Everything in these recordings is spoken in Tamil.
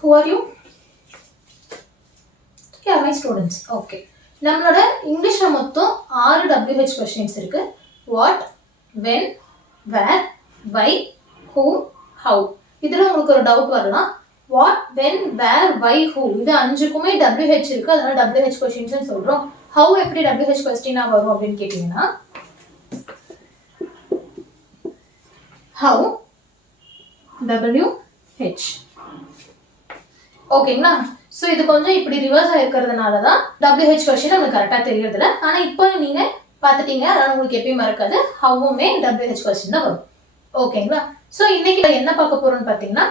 Who are you? Okay, are my students. Okay. நம்மளோட இங்கிலீஷ்ல மொத்தம் 6 WH questions இருக்கு. What, when, where, why, who, how. இதுல உங்களுக்கு ஒரு டவுட் வரலாம். What, when, where, why, who. இது அஞ்சுக்குமே WH இருக்கு. அதனால WH questions னு சொல்றோம். How எப்படி WH question வரும் அப்படினு கேட்டிங்கனா how WH. ஓகேங்களா? சோ இது கொஞ்சம் இப்படி ரிவர்ஸ் ஆயிருக்கிறதுனால தான் WH கொஸ்டின் நமக்கு கரெக்ட்டா தெரியறதில்ல. ஆனா இப்போ நீங்க பாத்துட்டீங்க. அதனால உங்களுக்கு எப்பவும் மறக்காது. ஹவ்வுமே WH கொஸ்டின் தான் வரும். ஓகேங்களா? சோ இன்னைக்கு என்ன பார்க்க போறோம்னு பாத்தீங்கன்னா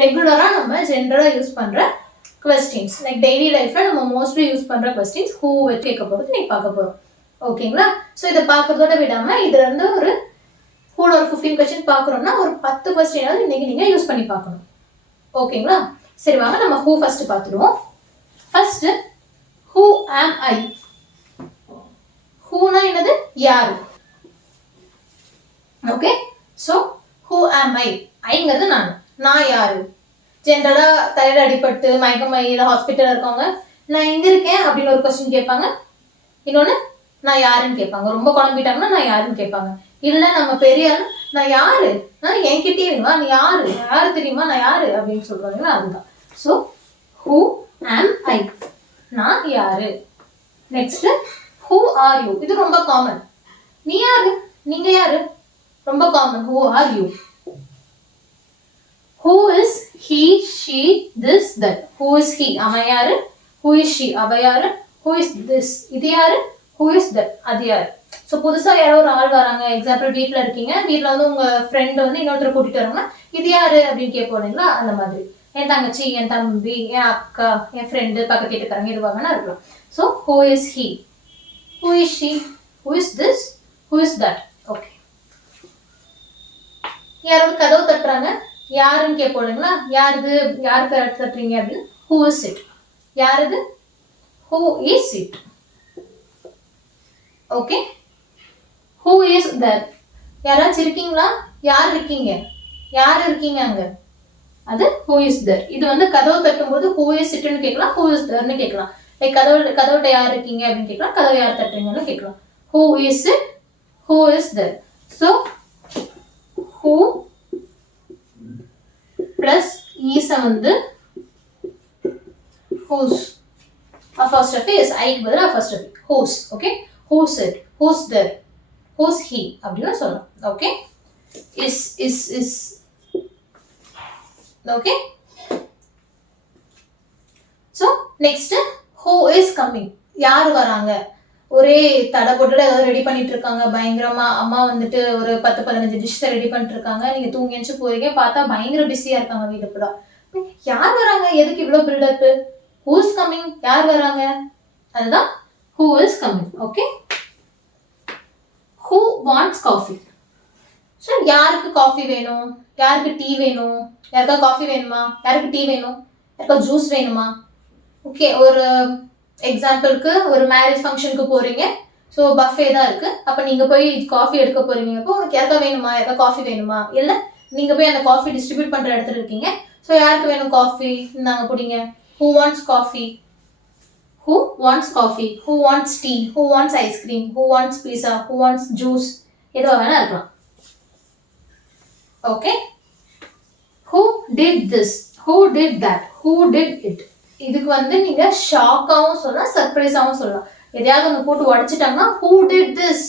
ரெகுலரா நம்ம ஜெனரலா யூஸ் பண்ற क्वेश्चंस லைக் டெய்லி லைஃப்ல நம்ம மோஸ்ட்லி யூஸ் பண்ற क्वेश्चंस who கேட்க போறது நீங்க பார்க்க போறோம். ஓகேங்களா? சோ இத பார்க்கறதோட விடாம இதுல இருந்து ஒரு கூட ஒரு 15 क्वेश्चन பார்க்கறோம்னா ஒரு 10 क्वेश्चन இன்னைக்கு நீங்க யூஸ் பண்ணி பார்க்கணும். ஓகேங்களா? சரி வாங்க நம்ம who first பார்த்துடுவோம். First who am I? who னா என்னது? யார். Okay? So who am I? ஐங்கிறது நான் யாரு? ஜெனரலா தலையில அடிபட்டு மயக்கமாயில ஹாஸ்பிடல்ல இருக்கவங்க நான் எங்க இருக்கேன் அப்படின்னு ஒரு क्वेश्चन கேட்பாங்க. இன்னொன்னு நான் யாருன்னு கேட்பாங்க. ரொம்ப குழம்பிட்டாங்கன்னா நான் யாருன்னு கேட்பாங்க. இல்ல நம்ம பெரிய நான் யாரு? என்கிட்டயே வா நீ யாரு தெரியுமா நான் யாரு அப்படின்னு சொல்றாங்க. அதுதான். So who am I? நான் யாரு. Next who are you? இது ரொம்ப காமன். நீ யாரு? நீங்க யாரு? ரொம்ப common. who are you? who is he, she, this, that? who is he? அவன் யாரு? who is she? அவ யாரு? who is this? இது யாரு? who is that? அது யாரு? சோ புதுசா யாரோ ஒரு ஆள் வராங்க. எக்ஸாம்பிள் வீட்ல இருக்கீங்க. வீட்ல வந்து உங்க ஃப்ரெண்ட் வந்து இன்னொருத்தர் கூட்டிட்டு வராங்கன்னா இது யாரு அப்படின்னு கேட்போம்ங்களா? அந்த மாதிரி என் தங்கச்சி, என் தம்பி, என் அக்கா, என் ஃப்ரெண்டு, பக்கத்து வீட்டுக்காரங்க இது வாங்கன்னா இருக்கலாம். So who is he? who is she? who is this? who is that? Okay. யாராவது கதவு தட்டுறாங்க. யாருன்னு கேட்போம்ங்களா? யாருக்கு தட்டுறீங்க அப்படின்னு who is it? யாருது? who is it? Okay. who is that? யாராச்சும் இருக்கீங்களா? யார் இருக்கீங்க? யார் இருக்கீங்க அங்க? அது who is there. இது வந்து கதவு தட்டும்போது who is it ன்னு கேட்கலாம், who is there ன்னு கேட்கலாம். லைக் கதவுட்ட யார் இருக்கீங்க அப்படின்னு கேட்கலாம், கதவை யார் தட்டுறீங்கன்னு கேட்கலாம். who is it? who is there? So who plus is வந்து whose. apostrophe is I க்கு பதிலா apostrophe. whose. okay? who's it? who's there? who's he அப்படினு சொல்லலாம். Okay? is okay? so next who is coming? யார் வராங்க? ஒரே தடபொடல ஏதாவது ரெடி பண்ணிட்டு இருக்காங்க. பயங்கரமா அம்மா வந்துட்டு ஒரு 10-15 டிஷ் ரெடி பண்ணிட்டு இருக்காங்க. நீங்க தூங்கி எந்திச்சு போறீங்க. பார்த்தா பயங்கர பிஸியா இருக்காங்க வீட்ல கூட. யார் வராங்க? எதுக்கு இவ்ளோ build up? who is coming? யார் வராங்க? அதுதான் who is coming. okay? who wants coffee? so யாருக்கு காஃபி வேணும்? யாருக்கு டீ வேணும்? யாருக்கா காஃபி வேணுமா? யாருக்கு டீ வேணும்? யாருக்கா ஜூஸ் வேணுமா? ஓகே. ஒரு எக்ஸாம்பிளுக்கு ஒரு மேரேஜ் ஃபங்க்ஷனுக்கு போறீங்க. ஸோ பஃபே தான் இருக்கு. அப்ப நீங்க போய் காஃபி எடுக்க போறீங்க. அப்போ உங்களுக்கு யாருக்கா வேணுமா? யாருக்கா காஃபி வேணுமா? இல்ல நீங்க போய் அந்த காஃபி டிஸ்ட்ரிபியூட் பண்ற இடத்துல இருக்கீங்க. ஸோ யாருக்கு வேணும் காஃபி? நாங்க குடிங்க. who wants coffee? who wants coffee? who wants tea? who wants ice cream? who wants pizza? who wants juice? எதுவா வேணா இருக்கலாம். okay? who did this? who did that? who did it? இதுக்கு வந்து நீங்க ஷாக்காவும் சொல்லலாம், சர்ப்ரைஸாவும் சொல்லலாம். எதையாவது ஒன்று போட்டு உடைச்சிட்டாங்கன்னா who did this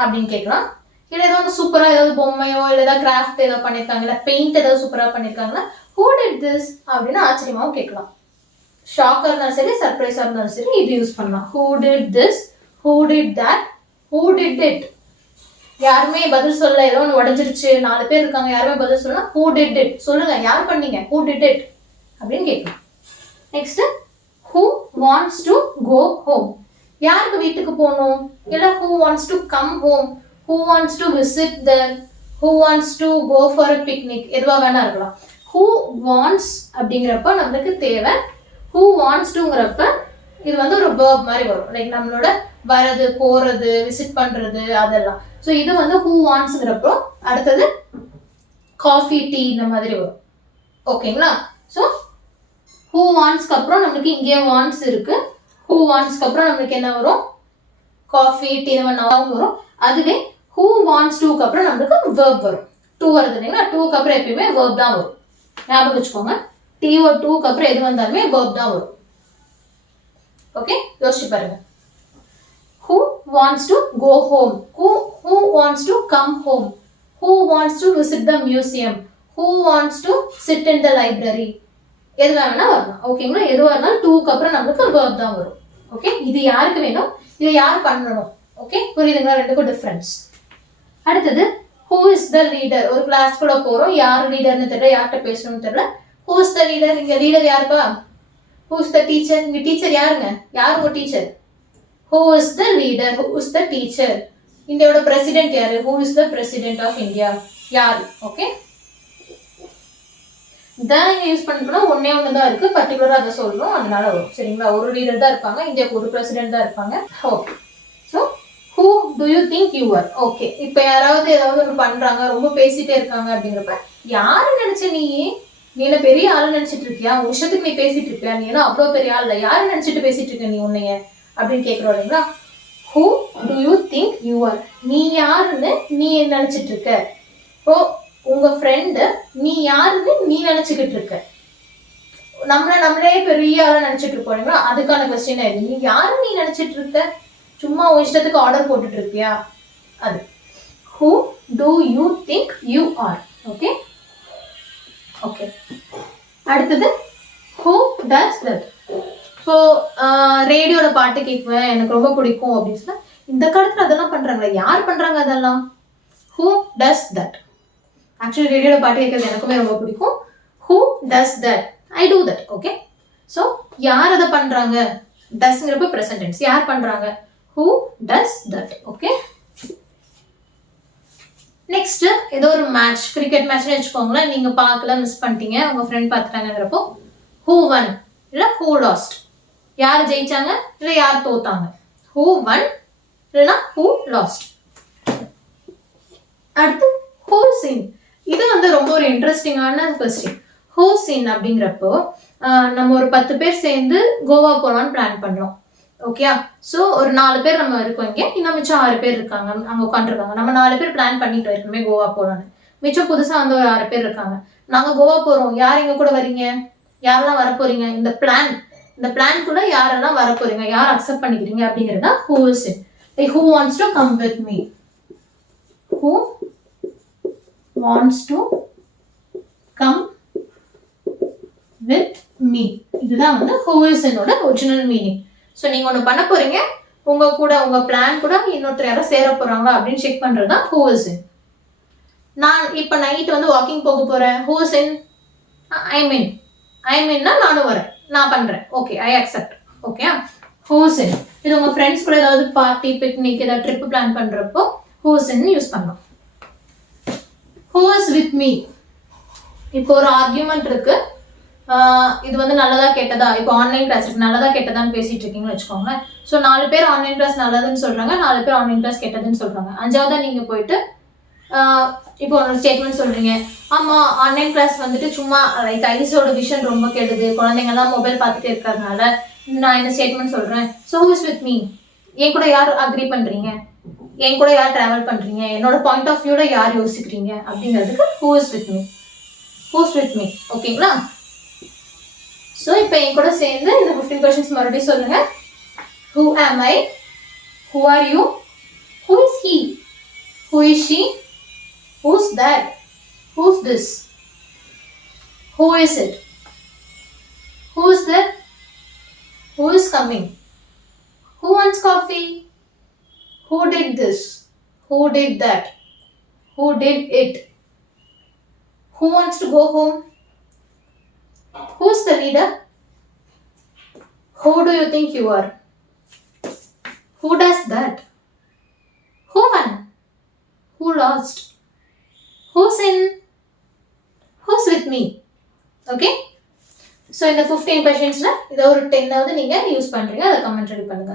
அப்படின்னு கேட்கலாம். இல்லை ஏதாவது சூப்பரா ஏதாவது பொம்மையோ இல்லை ஏதாவது கிராஃப்ட் ஏதாவது பண்ணியிருக்காங்க, இல்லை பெயிண்ட் ஏதாவது சூப்பரா பண்ணியிருக்காங்கன்னா who did this அப்படின்னு ஆச்சரியமாவும் கேட்கலாம். ஷாக்கா இருந்தாலும் சரி, சர்ப்ரைஸா இருந்தாலும் சரி இது யூஸ் பண்ணலாம். who did this? who did that? who did it? யாருமே பதில் சொல்ல, ஏதோ ஒன்று உடஞ்சிருச்சு, 4 பேர் இருக்காங்க, யாருமே பதில் சொல்லலாம் who did it? சொல்லுங்க யார் பண்ணீங்க? who did it அப்படின்னு கேட்கலாம். Next who wants to go home? யாருக்கு வீட்டுக்கு போகணும்? இல்ல who wants to come home? who wants to visit there? who wants to go for a picnic? எதுவா வேணா இருக்கலாம். who wants அப்படிங்கிறப்ப நமக்கு தேவை. who wants toங்கிறப்ப இது வந்து ஒரு verb மாதிரி வரும். லைக் நம்மளோட வரது, போறது, விசிட் பண்றது அதெல்லாம். ஸோ இது வந்து who wantsங்கிறப்போ அடுத்தது காஃபி, டீ இந்த மாதிரி வரும். ஓகேங்களா? ஸோ who wants அப்புறம் நமக்கு இங்கே wants இருக்கு. who wants அப்புறம் நமக்கு என்ன வரும்? காஃபி, டீ நவுன் வரும். அதுவே who wants to அப்புறம் நமக்கு verb வரும். to வருது இல்லைங்களா? to அப்புறம் எப்பயுமே verb தான் வரும். ஞாபகம் வச்சுக்கோங்க. t or to அப்புறம் எது வந்தாலுமே verb தான் வரும். ஓகே, யோசிச்சு பாருங்க. who wants to go home? who wants to come home? who wants to visit the museum? who wants to sit in the library? எது வேணா வரலாம். ஓகேங்களா? எதுவா இருந்தாலும் டூக்கு அப்புறம் நமக்கு verb தான் வரும். ஓகே, இது யாருக்கு வேணும்? இதை யார் பண்ணணும்? ஓகே, புரியுதுங்களா? ரெண்டுக்கும் டிஃபரன்ஸ். அடுத்தது who is the leader? ஒரு கிளாஸ்க்குள்ள போறோம், யார் லீடர்னு தெரியல, யார்கிட்ட பேசணும்னு தெரியல. who is the leader? இங்க லீடர் யாருப்பா? who is the teacher? இங்க டீச்சர் யாருங்க? யார் உங்க teacher? who is the leader? who is the teacher? இந்தியாவோட பிரசிடென்ட் யாரு? who is the president of India? யார்? ஓகே, தான் இங்க யூஸ் பண்ணிட்டோம்னா ஒன்னே ஒன்று தான் இருக்கு, பர்டிகுலரா அதை சொல்லணும், அதனால வரும். சரிங்களா? ஒரு லீடர் தான் இருப்பாங்க, இந்தியாவுக்கு ஒரு பிரசிடென்ட் தான் இருப்பாங்க. Okay, so who do you think you are? Okay, இப்போ யாராவது ஏதாவது ஒன்று பண்றாங்க, ரொம்ப பேசிட்டே இருக்காங்க அப்படிங்கிறப்ப யாரு நினைச்ச நீ என்ன பெரிய ஆளு நினைச்சிட்டு இருக்கியா? உன் விஷயத்துக்கு நீ பேசிட்டு இருக்கியா? நீ என்ன அவ்வளோ பெரிய ஆள் இல்லை, யாரு நினைச்சிட்டு பேசிட்டு இருக்க நீ உன்னைய அப்படின்னு கேட்குறோம் இல்லைங்களா? who do you think you are? நீ யாருன்னு நீ நினைச்சிட்டு இருக்க. இப்போ உங்க ஃப்ரெண்டு நீ யாருன்னு நீ நினைச்சுக்கிட்டு இருக்க. நம்மளே பெரிய ஆளா நினைச்சிட்டு இருக்கோம் இல்லைங்களா? அதுக்கான கொஸ்டின் இது. நீ யாருன்னு நீ நினைச்சிட்டு இருக்க? சும்மா உன் இஷ்டத்துக்கு ஆர்டர் போட்டுட்டு இருக்கியா? அது who do you think you are? Okay, okay. அடுத்தது who does that? இப்போ ரேடியோட பாட்டு கேட்குவேன், எனக்கு ரொம்ப பிடிக்கும் அப்படின்னு சொன்னா இந்த காலத்துல அதெல்லாம் பண்றாங்களா? யார் பண்றாங்க அதெல்லாம்? who does that? ஆக்சுவலி ரேடியோட பாட்டு கேட்கறது எனக்குமே ரொம்ப பிடிக்கும். who does that? I do that. Okay, so யார் அதை பண்றாங்க? டஸ்ங்கிறப்ப ப்ரெசன்ட் டென்ஸ். யார் பண்றாங்க? who does that? Okay, next ஏதோ ஒரு மேட்ச், கிரிக்கெட் மேட்ச்னு வச்சுக்கோங்களேன், நீங்க பார்க்கல, மிஸ் பண்ணிட்டீங்க, உங்க ஃப்ரெண்ட் பார்த்துட்டாங்கிறப்போ who won இல்ல who lost? யார் ஜெயிச்சாங்க இல்ல யார் தோத்தாங்க? who won இல்லனா who lost? அடுத்து who sin? இது வந்து ரொம்ப ஒரு இன்ட்ரெஸ்டிங்கான கொஸ்டின். who sin அப்படிங்கிறப்போ நம்ம ஒரு 10 பேர் சேர்ந்து கோவா போகலான்னு பிளான் பண்றோம். ஓகே, ஸோ ஒரு 4 பேர் நம்ம இருக்கோம் இங்கே, இன்னும் மிச்சம் 6 பேர் இருக்காங்க அங்கே உட்காந்துருக்காங்க. நம்ம 4 பேர் பிளான் பண்ணிட்டு இருக்கோமே கோவா போகலான்னு. மிச்சம் புதுசா வந்து ஒரு 6 பேர் இருக்காங்க. நாங்க கோவா போறோம், யார் எங்க கூட வரீங்க? யாரெல்லாம் வர போறீங்க? இந்த பிளான்குள்ள யாரெல்லாம் வர போறீங்க? யார் அக்செப்ட் பண்ணிக்கிறீங்க அப்படிங்கிறதா who is it? Like, who wants to come with me? who wants to come with me? இதுதான் வந்து who is என்னோட ஒரிஜினல் மீனிங். ஸோ நீங்க ஒன்று பண்ண போறீங்க, உங்க கூட உங்க பிளான் கூட இன்னொருத்தர் யாரும் சேர போறாங்களா அப்படின்னு செக் பண்றதுதான் who is in. நான் இப்ப நைட் வந்து வாக்கிங் போக போறேன், who is in? I mean நானும் வரேன், நான் பண்றேன். Okay, I accept. Okay, who is in? இது உங்க ஃப்ரெண்ட்ஸ் கூட ஏதாவது பார்ட்டி, பிக்னிக், ஏதாவது ட்ரிப் பிளான் பண்றப்போ who is in யூஸ் பண்ணலாம். who is with me? இப்போ ஒரு ஆர்கியூமெண்ட் இருக்கு, இது வந்து நல்லதா கெட்டதா, இப்போ ஆன்லைன் கிளாஸ் இருக்கு, நல்லதா கெட்டதான்னு பேசிட்டு இருக்கீங்கன்னு வச்சுக்கோங்க. ஸோ 4 பேர் ஆன்லைன் கிளாஸ் நல்லதுன்னு சொல்றாங்க, 4 பேர் ஆன்லைன் கிளாஸ் கெட்டதுன்னு சொல்றாங்க. 5ஆவதா நீங்க போயிட்டு இப்போ ஒரு ஸ்டேட்மெண்ட் சொல்றீங்க, ஆமா ஆன்லைன் கிளாஸ் வந்துட்டு சும்மா லைக் ஐஸோட விஷன் ரொம்ப கெடுது, குழந்தைங்க எல்லாம் மொபைல் பார்த்துட்டே இருக்கிறதுனால நான் இந்த ஸ்டேட்மெண்ட் சொல்றேன். So who is with me? என் கூட யார் அக்ரி பண்றீங்க? என் கூட யார் டிராவல் பண்றீங்க? என்னோட பாயிண்ட் ஆஃப் வியூல யார் யோசிக்கிறீங்க அப்படிங்கிறதுக்கு who is with me? who's with me? ஓகேங்களா? ஸோ இப்போ என் கூட சேர்ந்து இந்த 15 questions மறுபடியும் சொல்லுங்க. who am I? who are you? who is he? who is she? who's that? who's this? who is it? who is that? who is coming? who wants coffee? who did this? who did that? who did it? who wants to go home? who's the leader? who do you think you are? who does that? who won? who lost? who's in? who's with me? Okay, so இந்த 15 questions ல இத ஒரு 10 ஆவது நீங்க யூஸ் பண்றீங்க, அத கமெண்ட் ரெடி பண்ணுங்க.